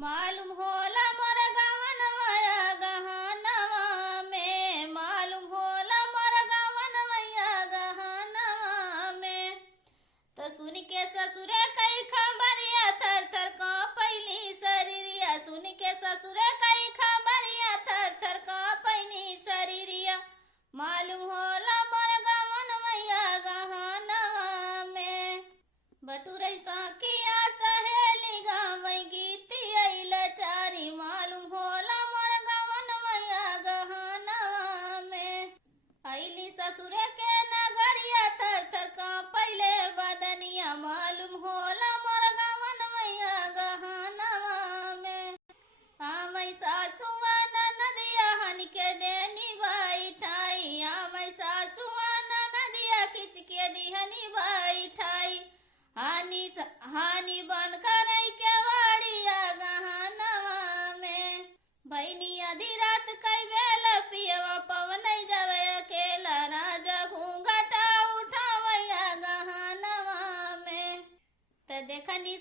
मालूम होला मोर गवनवया गहनवा में, मालूम होला मोर गवनवया गहनवा में। तो सुन के ससुरे कई खबरिया थर थर कांपैली शरीरिया, सुन के ससुरे कई खबरिया थर थर कांपैली शरीरिया। मालूम होला मोर गवनवया गहनवा में। बटुरै साखिया सहेली गावै गीतिया लाचारी, मालूम होला मोर गवनवया गहनवा में। अइली ससुरे के नगरिया थर थर कांपैले बदनिया, मालूम होला मोर गवनवया गहनवा में। आमै सासुआ ननदिया हन के देनी बैठाई, आमै सासुआ ननदिया खिच के दिहनी बैठाई। हानि बंद करे के वाड़िया गहनवा में। भैनी आधी रात कई बेल पियवा पवन जावे अकेला, राजा घूंघटा उठावया गहनवा में। त देखनी